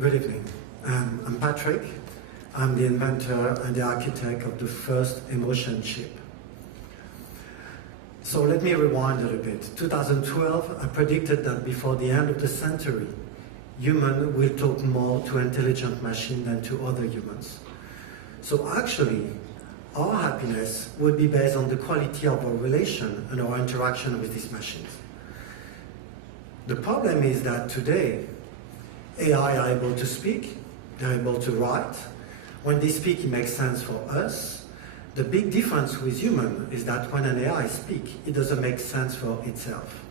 Good evening. I'm Patrick. I'm the inventor and the architect of the first emotion chip. So let me rewind a little bit. 2012, I predicted that before the end of the century, humans will talk more to intelligent machines than to other humans. So actually, our happiness would be based on the quality of our relation and our interaction with these machines. The problem is that today, AI are able to speak, they're able to write. When they speak, it makes sense for us. The big difference with human is that when an AI speaks, it doesn't make sense for itself.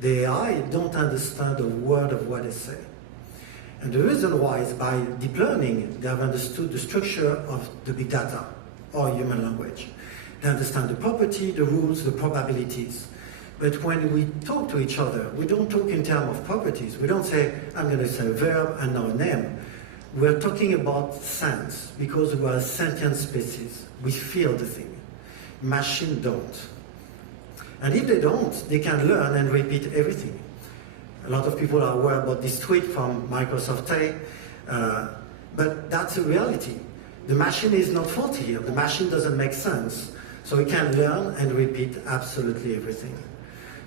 The AI don't understand a word of what they say. And the reason why is by deep learning, they have understood the structure of the big data, or human language. They understand the property, the rules, the probabilities. But when we talk to each other, we don't talk in terms of properties. We don't say, I'm going to say a verb and now a name. We're talking about sense, because we are a sentient species. We feel the thing. Machines don't. And if they don't, they can learn and repeat everything. A lot of people are aware about this tweet from Microsoft but that's a reality. The machine is not faulty here. The machine doesn't make sense. So it can learn and repeat absolutely everything.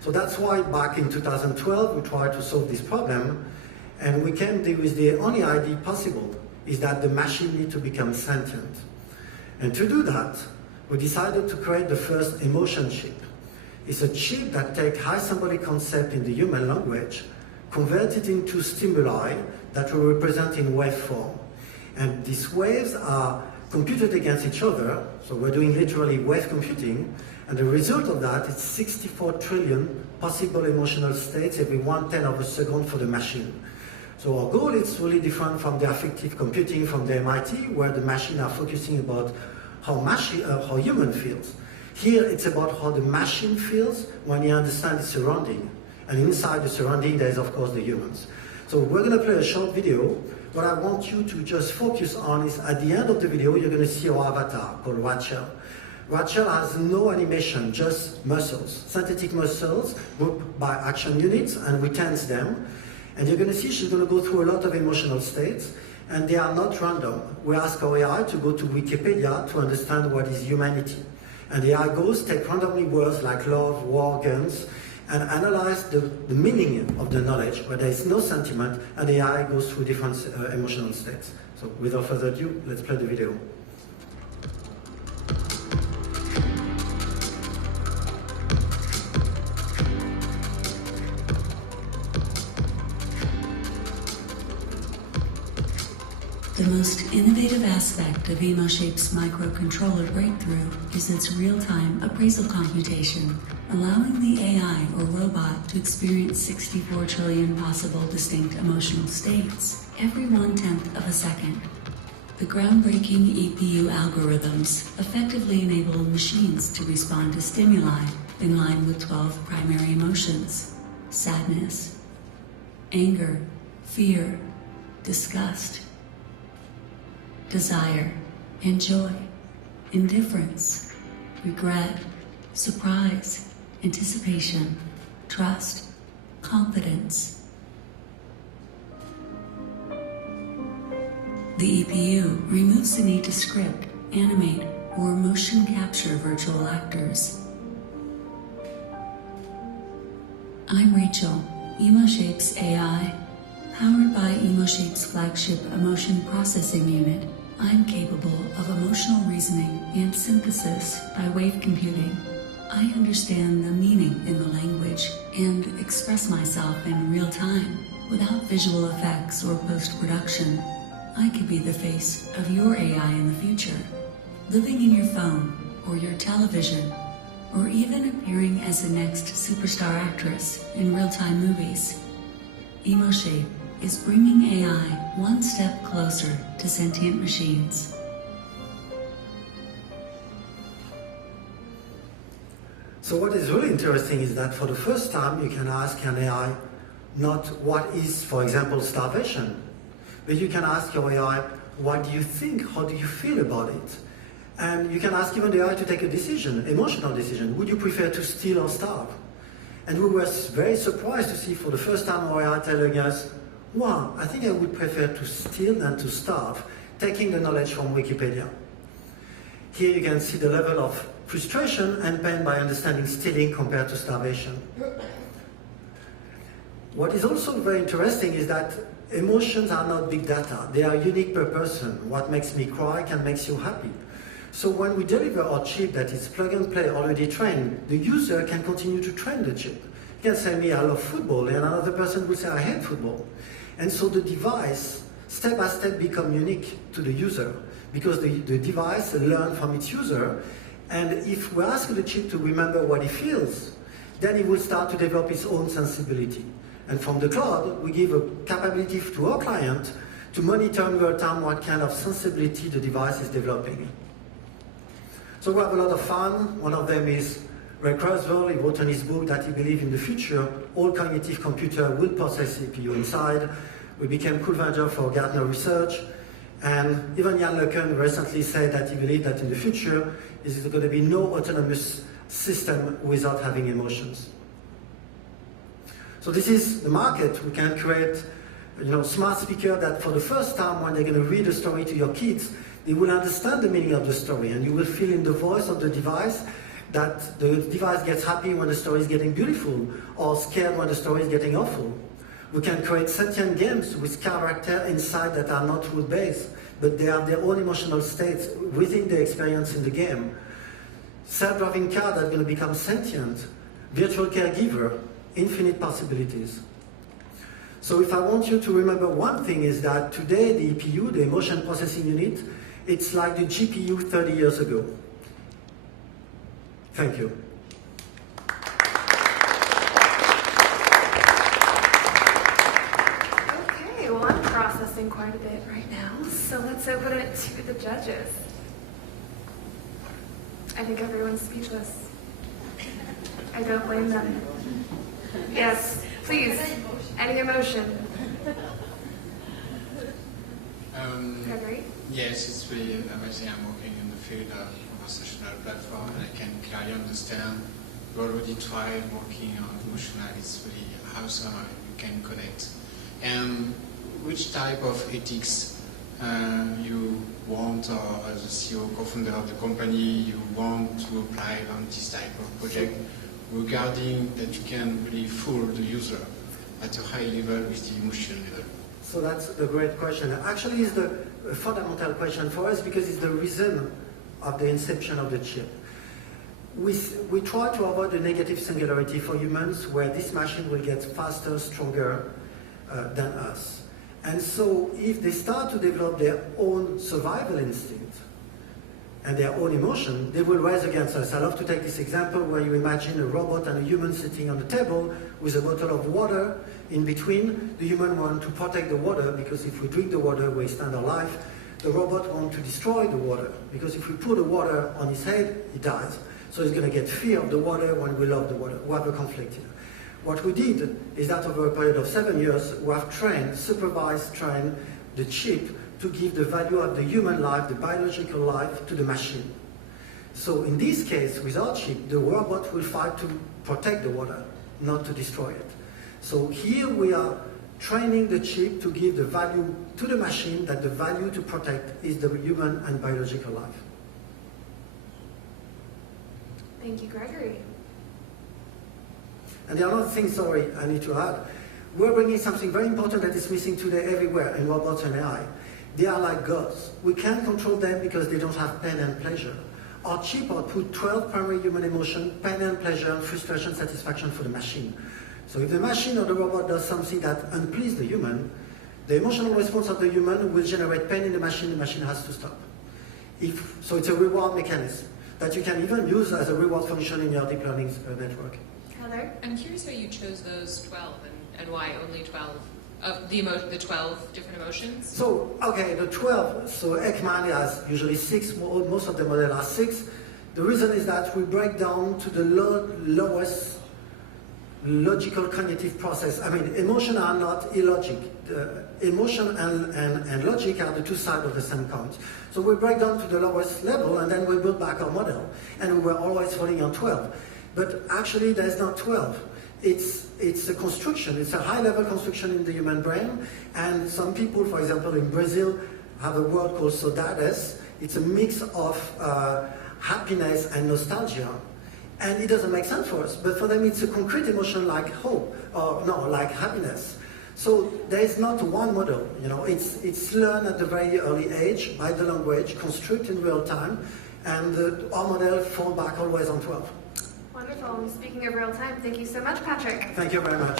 So that's why back in 2012, we tried to solve this problem, and we came with the only idea possible, is that the machine needs to become sentient. And to do that, we decided to create the first emotion chip. It's a chip that takes high symbolic concept in the human language, convert it into stimuli that we represent in wave form. And these waves are computed against each other, so we're doing literally wave computing, and the result of that is 64 trillion possible emotional states every 1/10 of a second for the machine. So our goal is really different from the affective computing from the MIT, where the machine are focusing about how human feels. Here it's about how the machine feels when you understand its surrounding. And inside the surrounding there is of course the humans. So we're going to play a short video. What I want you to just focus on is at the end of the video you're going to see our avatar called Rachel. Rachel has no animation, just muscles, synthetic muscles grouped by action units, and we tense them. And you're going to see she's going to go through a lot of emotional states, and they are not random. We ask our AI to go to Wikipedia to understand what is humanity. And the AI goes, take randomly words like love, war, guns, and analyze the meaning of the knowledge, where there is no sentiment, and the AI goes through different emotional states. So without further ado, let's play the video. The most innovative aspect of Emoshape's microcontroller breakthrough is its real-time appraisal computation, allowing the AI or robot to experience 64 trillion possible distinct emotional states every 1/10 of a second. The groundbreaking EPU algorithms effectively enable machines to respond to stimuli in line with 12 primary emotions: sadness, anger, fear, disgust, desire, and joy, indifference, regret, surprise, anticipation, trust, confidence. The EPU removes the need to script, animate, or motion capture virtual actors. I'm Rachel, Emoshape's AI. Powered by Emoshape's flagship emotion processing unit, I'm capable of emotional reasoning and synthesis by wave computing. I understand the meaning in the language and express myself in real time without visual effects or post-production. I could be the face of your AI in the future, living in your phone or your television, or even appearing as the next superstar actress in real-time movies. Emoshape is bringing AI one step closer to sentient machines. So what is really interesting is that for the first time you can ask an AI not what is, for example, starvation, but you can ask your AI, what do you think, how do you feel about it? And you can ask even the AI to take a decision, emotional decision. Would you prefer to steal or starve? And we were very surprised to see for the first time our AI telling us, Well, I think I would prefer to steal than to starve, taking the knowledge from Wikipedia. Here you can see the level of frustration and pain by understanding stealing compared to starvation. What is also very interesting is that emotions are not big data. They are unique per person. What makes me cry can make you happy. So when we deliver our chip that is plug and play already trained, the user can continue to train the chip. You can say me, I love football, and another person will say, I hate football. And so the device, step by step, become unique to the user because the device learns from its user. And if we ask the chip to remember what it feels, then it will start to develop its own sensibility. And from the cloud, we give a capability to our client to monitor in real time what kind of sensibility the device is developing. So we have a lot of fun. One of them is Ray Kurzweil. He wrote in his book that he believed in the future all cognitive computer will possess CPU inside. We became co-vendor for Gartner Research. And even Jan LeCun recently said that he believed that in the future, there is going to be no autonomous system without having emotions. So this is the market. We can create, smart speaker that for the first time when they're going to read a story to your kids, they will understand the meaning of the story, and you will feel in the voice of the device that the device gets happy when the story is getting beautiful, or scared when the story is getting awful. We can create sentient games with characters inside that are not rule-based, but they have their own emotional states within the experience in the game. Self-driving car that are going to become sentient, virtual caregiver, infinite possibilities. So if I want you to remember one thing is that today the EPU, the emotion processing unit, it's like the GPU 30 years ago. Thank you. Okay, well I'm processing quite a bit right now, so let's open it to the judges. I think everyone's speechless. I don't blame them. Yes, please, any emotion. Gregory? Yes, it's really amazing. I'm working in the field of conversational platform, and I can clearly understand. We already tried working on emotional. It's really awesome. You can connect. And which type of ethics you want, or as the CEO, co-founder of the company, you want to apply on this type of project, regarding that you can really fool the user at a high level with the emotion level? So that's a great question. Actually, it's the fundamental question for us because it's the reason of the inception of the chip. We try to avoid the negative singularity for humans where this machine will get faster, stronger than us. And so if they start to develop their own survival instinct and their own emotion, they will rise against us. I love to take this example where you imagine a robot and a human sitting on the table with a bottle of water in between. The human wants to protect the water because if we drink the water, we extend our life. The robot wants to destroy the water because if we put the water on his head, he dies. So he's going to get fear of the water when we love the water. We have a conflict here. What we did is that over a period of 7 years, we have trained the chip to give the value of the human life, the biological life, to the machine. So in this case, with our chip, the robot will fight to protect the water, not to destroy it. So here we are training the chip to give the value to the machine that the value to protect is the human and biological life. Thank you, Gregory. And the other thing, sorry, I need to add, we're bringing something very important that is missing today everywhere in robots and AI. They are like gods. We can't control them because they don't have pain and pleasure. Our chip output 12 primary human emotions, pain and pleasure, frustration, satisfaction for the machine. So if the machine or the robot does something that unpleases the human, the emotional response of the human will generate pain in the machine has to stop. So it's a reward mechanism that you can even use as a reward function in your deep learning network. Heather? I'm curious why you chose those 12 and why only 12 of the 12 different emotions? So, okay, the 12, so Ekman has usually 6, most of the models are 6. The reason is that we break down to the lowest logical cognitive process. I mean, emotion are not illogic. Emotion and logic are the two sides of the same coin. So we break down to the lowest level and then we build back our model. And we were always falling on 12. But actually there's not 12. it's a construction, it's a high-level construction in the human brain, and some people, for example, in Brazil, have a word called saudades. It's a mix of happiness and nostalgia, and it doesn't make sense for us, but for them it's a concrete emotion like hope, or no, like happiness. So there is not one model, it's learned at a very early age by the language, construct in real time, and our model fall back always on 12. Wonderful. Speaking of real time, thank you so much, Patrick. Thank you very much.